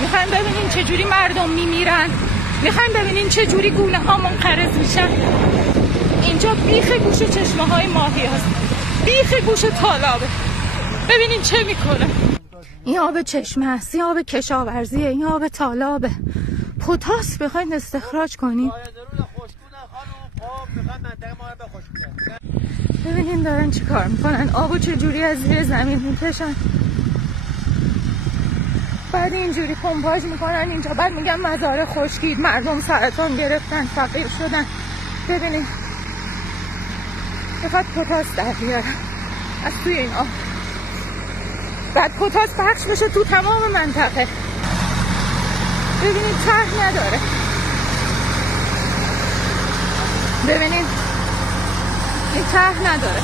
میخوایم ببینین چجوری مردم میمیرن، میخوایم ببینین چجوری گونه ها منقرض میشن. اینجا بیخ گوش چشمه های ماهی هست، بیخ گوش تالابه. ببینین چه میکنه. این آب چشمه هست، این آب کشاورزیه، این آب تالابه. پتاس بخواین استخراج کنین. ببینین دارن چی کار میکنن، آبو چجوری از زیر زمین میکشن، بعد اینجوری پمپاژ میکنن اینجا، بعد میگن مزارع خشکید، مردم سرطان گرفتن، فقیر شدن. ببینین فقط پتاس در بیارن از توی این آب، بعد پتاس پخش بشه تو تمام منطقه. ببینین ته نداره. ببینین این ته نداره.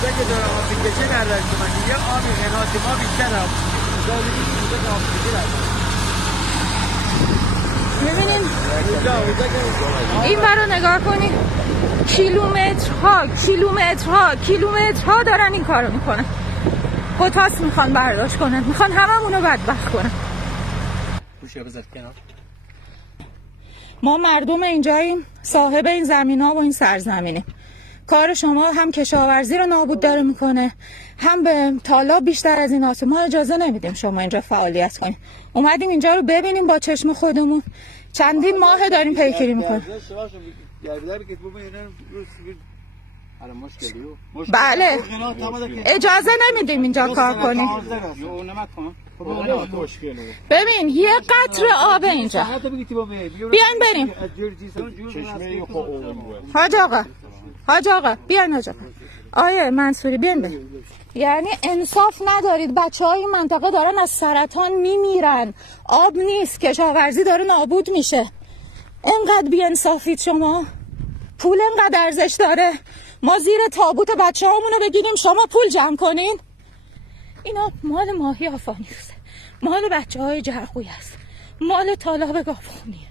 که داره آب میکشه در رشت من یه آبی قناعت ما بیشتر هم ببینین این برا نگاه کنین، کیلومترها دارن این کارو میکنن. پتاس میخوان برداشت کنن، میخوان هممونو بدبخت کنن. ما مردم اینجاییم، صاحب این زمین ها و این سرزمینه. کار شما هم کشاورزی رو نابود داره میکنه، هم به تالاب بیشتر از این هاست. ما اجازه نمیدیم شما اینجا فعالیت کنیم. اومدیم اینجا رو ببینیم با چشم خودمون، چندین ماه داریم پیگیری میکنیم. بله اجازه نمیدیم اینجا کار کنیم. ببین یه قطره آب اینجا، بیاین بریم. حاج آقا بیاین. حاج آقا منصوری بیاین بریم. یعنی انصاف ندارید، بچه های منطقه دارن از سرطان میمیرن، آب نیست، کشاورزی داره نابود میشه. انقدر بی‌انصافید شما. پول انقدر ارزش داره ما زیر تابوت بچه هامونو بگیریم شما پول جمع کنین؟ اینا مال ماهی آفانیوسه، مال بچه های جرقوی است، مال تالاب گاوخونیه.